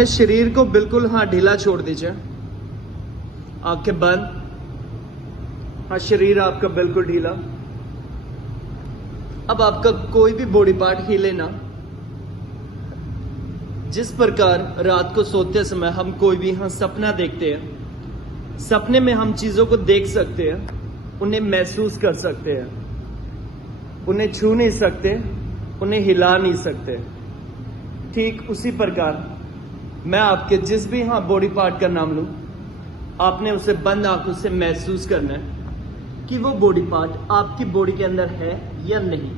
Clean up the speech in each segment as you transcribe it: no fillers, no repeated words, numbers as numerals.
अपने शरीर को बिल्कुल ढीला छोड़ दीजिए, आंखें बंद। शरीर आपका बिल्कुल ढीला। अब आपका कोई भी बॉडी पार्ट हिले ना। जिस प्रकार रात को सोते समय हम कोई भी सपना देखते हैं, सपने में हम चीजों को देख सकते हैं, उन्हें महसूस कर सकते हैं, उन्हें छू नहीं सकते, उन्हें हिला नहीं सकते। ठीक उसी प्रकार मैं आपके जिस भी बॉडी पार्ट का नाम लूं, आपने उसे बंद आंखों से महसूस करना है कि वो बॉडी पार्ट आपकी बॉडी के अंदर है या नहीं।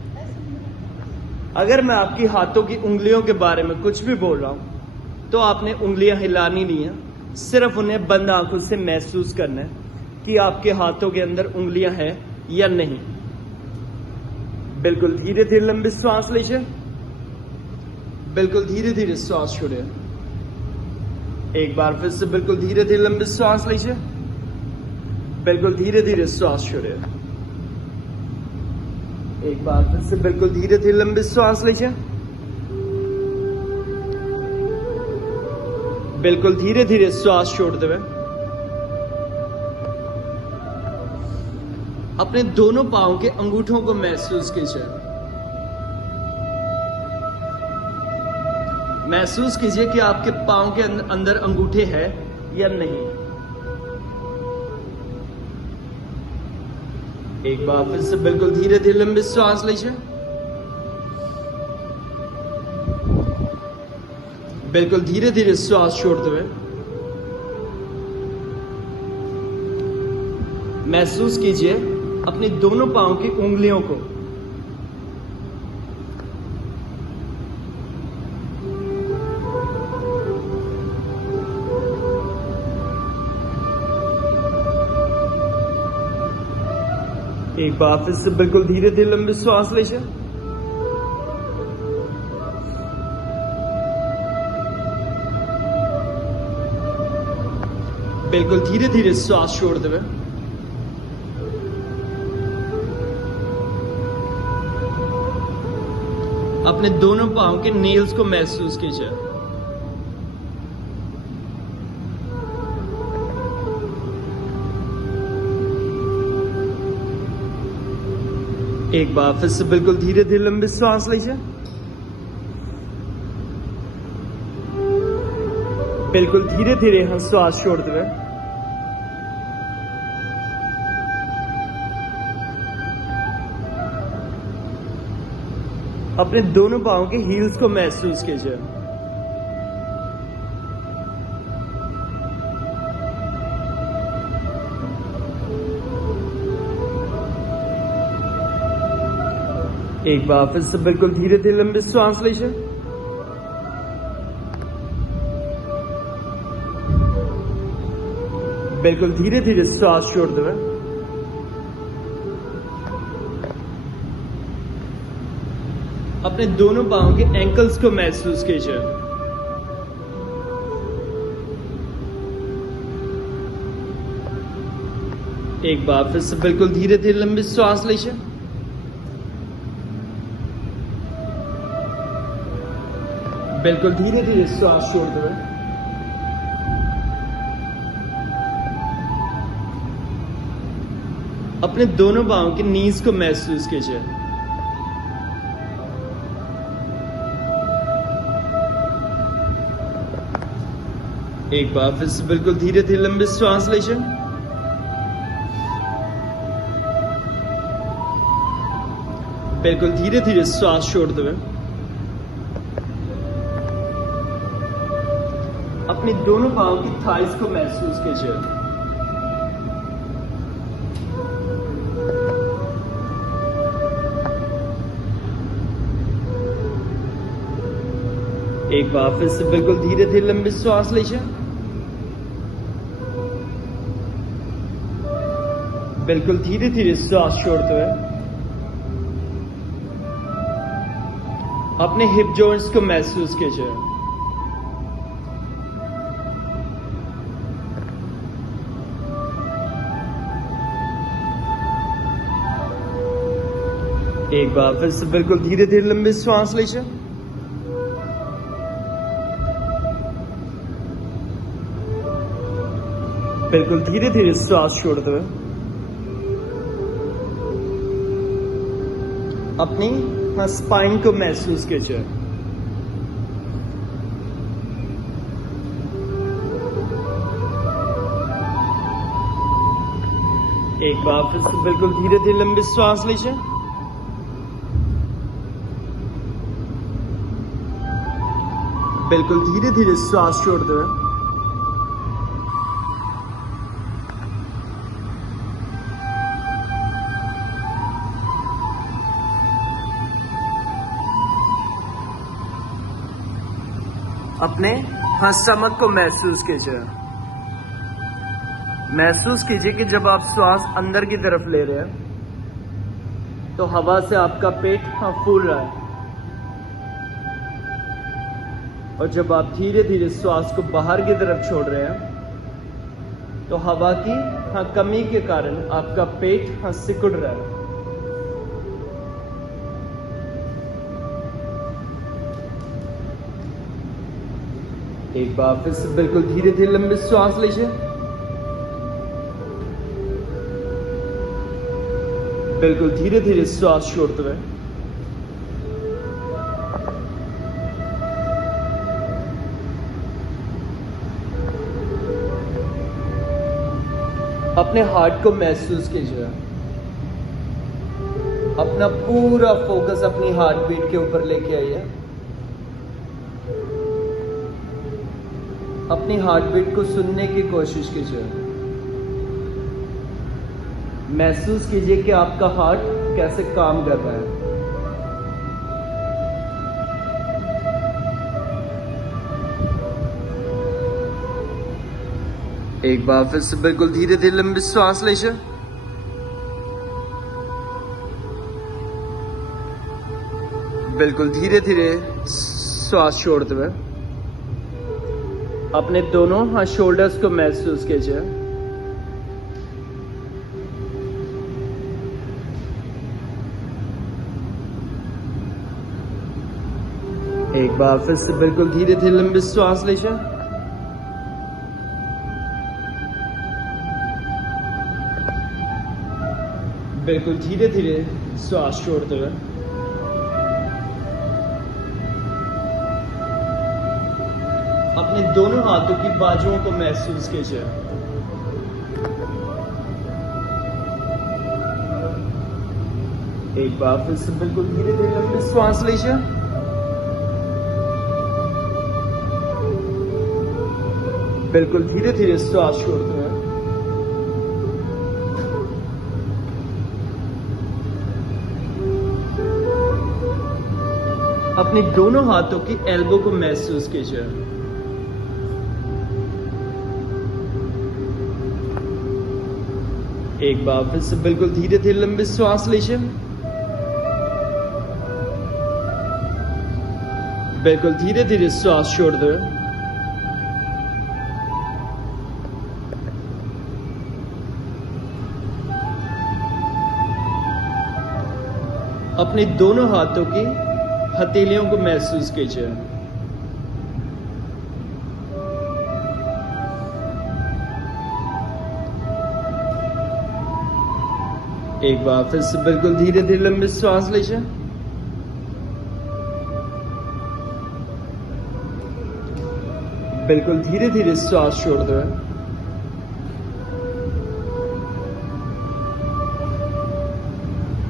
अगर मैं आपकी हाथों की उंगलियों के बारे में कुछ भी बोल रहा हूं तो आपने उंगलियां हिलानी नहीं है, सिर्फ उन्हें बंद आंखों से महसूस करना है कि आपके हाथों के अंदर उंगलियां हैं या नहीं। बिल्कुल धीरे धीरे लंबी सांस लीजिए, बिल्कुल धीरे धीरे सांस छोड़िए। एक बार फिर से बिल्कुल धीरे धीरे लंबी सांस लीजिए, बिल्कुल धीरे धीरे सांस छोड़िए। एक बार फिर से बिल्कुल धीरे धीरे लंबी सांस लीजिए, बिल्कुल धीरे धीरे सांस छोड़ते हुए अपने दोनों पांवों के अंगूठों को महसूस कीजिए। महसूस कीजिए कि आपके पांव के अंदर अंगूठे हैं या नहीं। एक बार फिर से बिल्कुल धीरे धीरे लंबी सांस लीजिए, बिल्कुल धीरे धीरे सांस छोड़ते हुए महसूस कीजिए अपनी दोनों पांव की उंगलियों को। एक बार फिर से बिल्कुल धीरे धीरे लंबी सांस लीजिए, बिल्कुल धीरे धीरे सांस छोड़ते हुए अपने दोनों पांव के नेल्स को महसूस कीजिए। एक बार फिर से बिल्कुल धीरे धीरे लंबी सांस लीजिए, बिल्कुल धीरे धीरे सांस छोड़ते हुए अपने दोनों पांवों के हील्स को महसूस कीजिए। एक बार फिर से बिल्कुल धीरे धीरे लंबी सांस लीजिए, बिल्कुल धीरे धीरे सांस छोड़ते हुए अपने दोनों पांवों के एंकल्स को महसूस कीजिए। एक बार फिर से बिल्कुल धीरे धीरे लंबी सांस लीजिए, बिल्कुल धीरे धीरे सांस छोड़ते हुए अपने दोनों पांवों के नीज को महसूस कीजिए। एक बार फिर से बिल्कुल धीरे धीरे लंबी सांस लीजिए, बिल्कुल धीरे धीरे सांस छोड़ते हुए अपने दोनों पांवों की थाइस को महसूस कीजिए। एक बार फिर से बिल्कुल धीरे धीरे लंबी सांस लीजिए, बिल्कुल धीरे धीरे सांस छोड़ते हुए अपने हिप जॉइंट्स को महसूस कीजिए। एक बार फिर से बिल्कुल धीरे धीरे लंबी सांस लीजिए, बिल्कुल धीरे धीरे श्वास छोड़ते हुए अपनी स्पाइन को महसूस कीजिए। एक बार फिर से बिल्कुल धीरे धीरे लंबी श्वास लीजिए। बिल्कुल धीरे धीरे श्वास छोड़ते हुए अपने स्टमक को महसूस कीजिए। महसूस कीजिए कि जब आप श्वास अंदर की तरफ ले रहे हैं तो हवा से आपका पेट फूल रहा है, और जब आप धीरे धीरे श्वास को बाहर की तरफ छोड़ रहे हैं तो हवा की कमी के कारण आपका पेट सिकुड़ रहा है। एक बार फिर से बिल्कुल धीरे धीरे लंबी श्वास लीजिए। बिल्कुल धीरे धीरे श्वास छोड़ते हुए अपने हार्ट को महसूस कीजिए। अपना पूरा फोकस अपनी हार्ट बीट के ऊपर लेके आइए। अपनी हार्ट बीट को सुनने की कोशिश कीजिए। महसूस कीजिए कि आपका हार्ट कैसे काम कर रहा है। एक बार फिर से बिल्कुल धीरे धीरे लंबी श्वास लीजिए। बिल्कुल धीरे धीरे श्वास छोड़ते हुए अपने दोनों शोल्डर्स को महसूस कीजिए। एक बार फिर से बिल्कुल धीरे धीरे लंबी श्वास लीजिए। बिल्कुल धीरे धीरे श्वास छोड़ते हुए अपने दोनों हाथों की बाजुओं को महसूस कीजिए। एक बार फिर से बिल्कुल धीरे धीरे लंबी श्वास लीजिए। बिल्कुल धीरे धीरे श्वास छोड़ते हुए अपने दोनों हाथों की एल्बो को महसूस कीजिए। एक बार फिर से बिल्कुल धीरे धीरे लंबी श्वास लीजिए। बिल्कुल धीरे धीरे श्वास छोड़ दो। अपने दोनों हाथों की हथेलियों को महसूस कीजिए। एक बार फिर से बिल्कुल धीरे धीरे लंबी श्वास लीजिए। बिल्कुल धीरे धीरे श्वास छोड़ दो।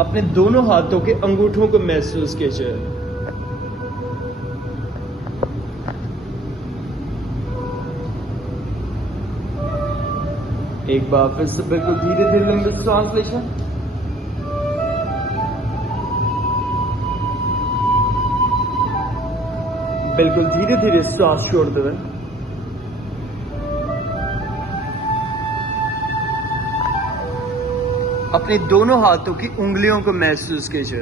अपने दोनों हाथों के अंगूठों को महसूस कीजिए। एक बार फिर से बिल्कुल धीरे धीरे लंबी श्वास लीजिए। बिल्कुल धीरे धीरे श्वास छोड़ते हुए अपने दोनों हाथों की उंगलियों को महसूस कीजिए।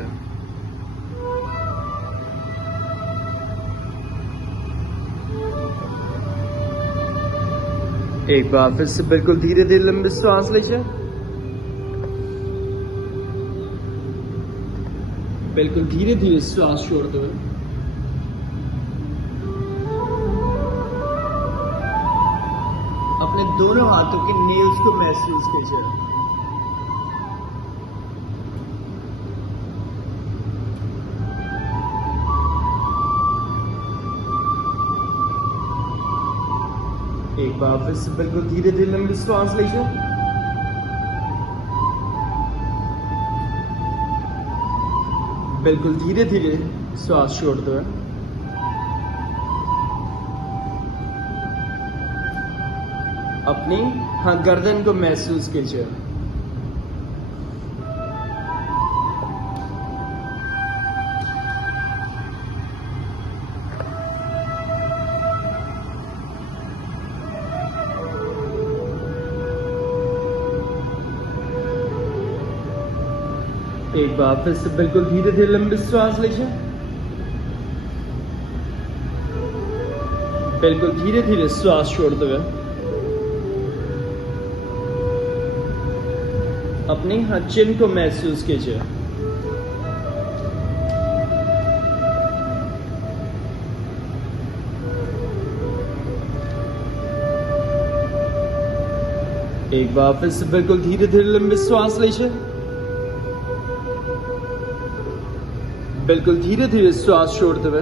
एक बार फिर से बिल्कुल धीरे धीरे लंबी श्वास लीजिए। बिल्कुल धीरे धीरे श्वास छोड़ते हुए अपने दोनों हाथों के नेल्स को महसूस कीजिए। एक बार फिर से बिल्कुल धीरे धीरे लंबी सांस लीजिए। बिल्कुल धीरे धीरे श्वास छोड़ दो। अपनी गर्दन को महसूस कीजिए। एक बार फिर से बिल्कुल धीरे धीरे लंबी श्वास लीजिए। बिल्कुल धीरे धीरे श्वास छोड़ते हुए अपनी चिन को महसूस कीजिए। एक बार फिर से बिल्कुल धीरे धीरे लंबी श्वास लीजिए। बिल्कुल धीरे धीरे श्वास छोड़ते हुए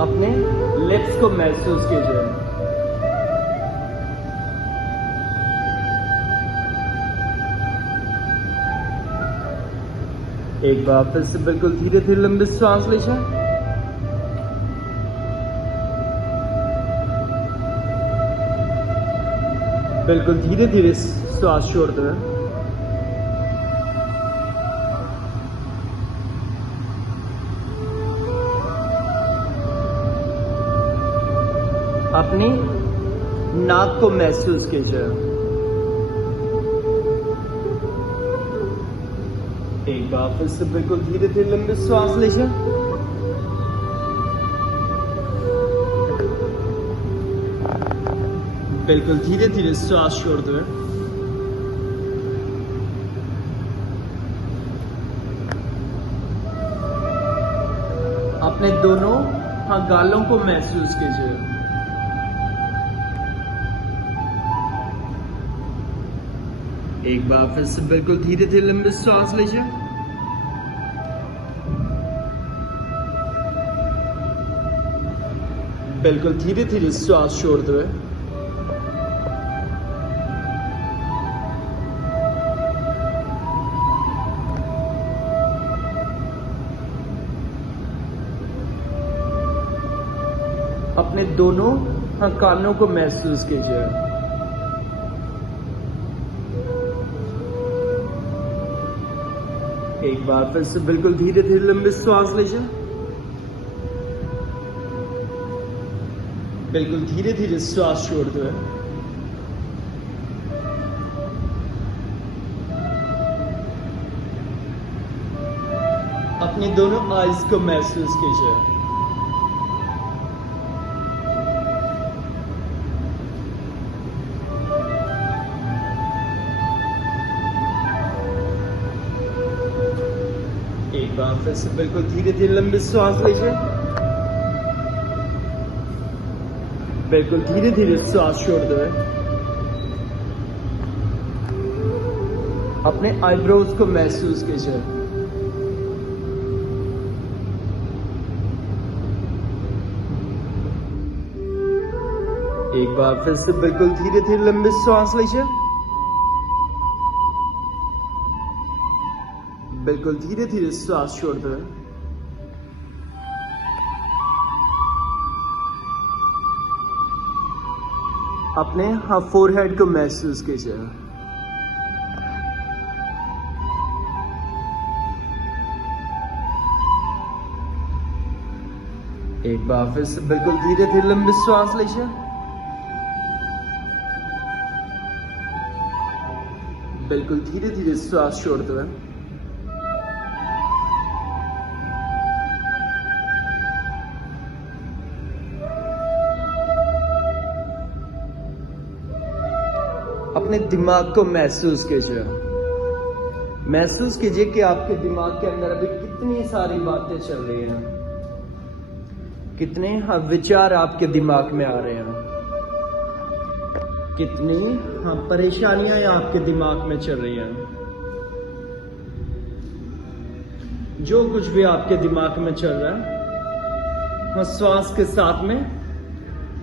अपने लिप्स को महसूस कीजिए। एक बार फिर से बिल्कुल धीरे धीरे लंबी श्वास लीजिए। बिल्कुल धीरे धीरे श्वास छोड़ते हुए अपनी नाक को महसूस कीजिए। एक बार फिर से बिल्कुल धीरे धीरे लंबी श्वास लीजिए। बिल्कुल धीरे धीरे श्वास छोड़ दो। अपने दोनों गालों को महसूस कीजिए। एक बार फिर से बिल्कुल धीरे धीरे लंबी श्वास लीजिए। बिल्कुल धीरे धीरे श्वास छोड़ दो। अपने दोनों कानों को महसूस कीजिए। एक बार फिर से बिल्कुल धीरे धीरे लंबी श्वास लीजिए। बिल्कुल धीरे धीरे श्वास छोड़ दो। अपनी दोनों आईज को महसूस कीजिए। एक बार फिर से बिल्कुल धीरे धीरे लंबी श्वास लीजिए। बिल्कुल धीरे धीरे श्वास छोड़ दो। अपने आईब्रोज को महसूस कीजिए। एक बार फिर से बिल्कुल धीरे धीरे लंबी श्वास लीजिए। बिल्कुल धीरे धीरे श्वास छोड़ दो। अपने फोरहेड को महसूस कीजिए। एक बार फिर से बिल्कुल धीरे धीरे लंबी श्वास लीजिए। बिल्कुल धीरे धीरे श्वास छोड़ दो। अपने दिमाग को महसूस कीजिए। महसूस कीजिए कि आपके दिमाग के अंदर अभी कितनी सारी बातें चल रही हैं। कितने विचार आपके दिमाग में आ रहे हैं, कितनी परेशानियां आपके दिमाग में चल रही हैं। जो कुछ भी आपके दिमाग में चल रहा है, श्वास के साथ में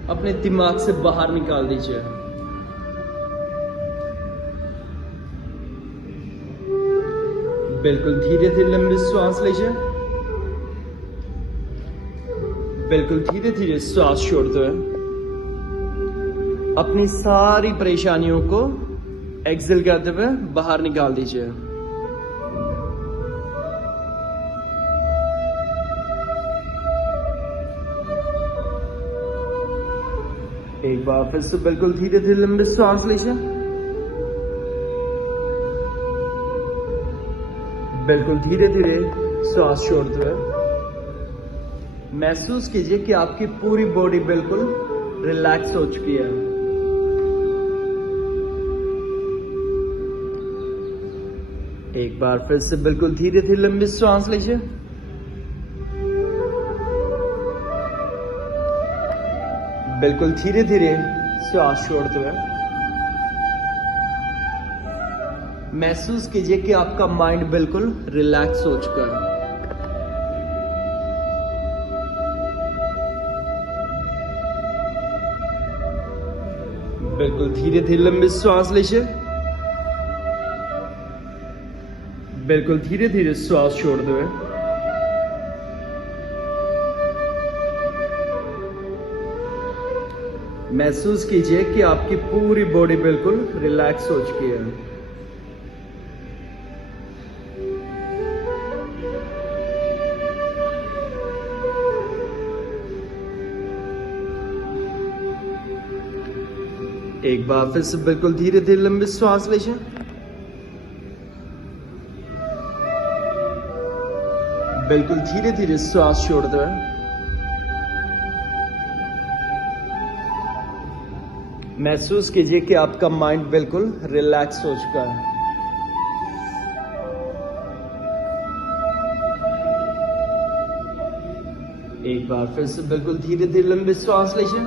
अपने दिमाग से बाहर निकाल दीजिए। बिल्कुल धीरे धीरे लंबी श्वास लीजिए। बिल्कुल धीरे धीरे श्वास छोड़ते हुए अपनी सारी परेशानियों को एक्सेल करते हुए बाहर निकाल दीजिए। एक बार फिर से बिल्कुल धीरे धीरे लंबी श्वास लीजिए। बिल्कुल धीरे धीरे श्वास छोड़ते हुए महसूस कीजिए कि आपकी पूरी बॉडी बिल्कुल रिलैक्स हो चुकी है। एक बार फिर से बिल्कुल धीरे धीरे लंबी श्वास लीजिए। बिल्कुल धीरे धीरे श्वास छोड़ते हुए महसूस कीजिए कि आपका माइंड बिल्कुल रिलैक्स हो चुका है। बिल्कुल धीरे धीरे लंबी श्वास लीजिए। बिल्कुल धीरे धीरे श्वास छोड़ते हुए महसूस कीजिए कि आपकी पूरी बॉडी बिल्कुल रिलैक्स हो चुकी है। एक बार फिर से बिल्कुल धीरे धीरे लंबी श्वास लीजिए। बिल्कुल धीरे धीरे श्वास छोड़ते हुए महसूस कीजिए कि आपका माइंड बिल्कुल रिलैक्स हो चुका है। एक बार फिर से बिल्कुल धीरे धीरे लंबी श्वास लीजिए।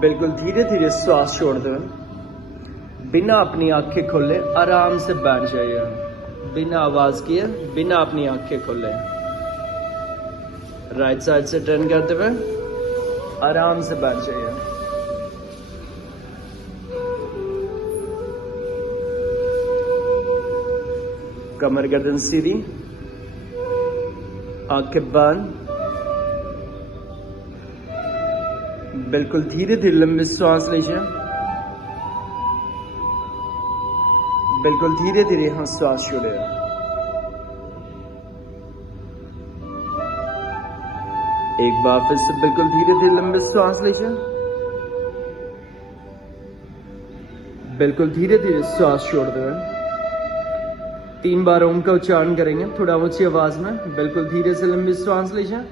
बिल्कुल धीरे धीरे श्वास छोड़ते हुए बिना अपनी आंखें खोले आराम से बैठ जाइए। बिना आवाज किए, बिना अपनी आंखें खोले राइट साइड से टर्न करते हुए आराम से बैठ जाइए। कमर गर्दन सीधी, आंखें बंद। बिल्कुल धीरे धीरे लंबी श्वास लीजिए। बिल्कुल धीरे धीरे श्वास छोड़िए। एक बार फिर से बिल्कुल धीरे धीरे लंबी श्वास लीजिए। बिल्कुल धीरे धीरे श्वास छोड़ते हुए 3 बार ओम का उच्चारण करेंगे थोड़ा ऊंची आवाज में। बिल्कुल धीरे से लंबी श्वास लीजिए।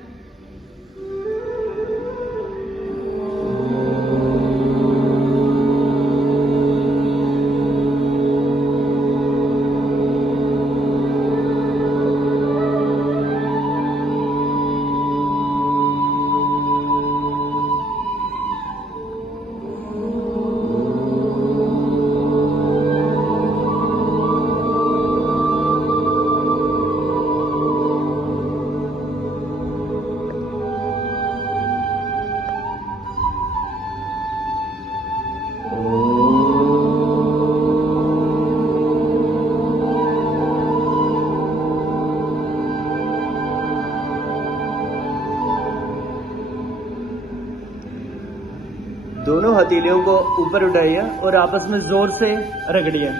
दोनों हथेलियों को ऊपर उठाइए और आपस में जोर से रगड़िए।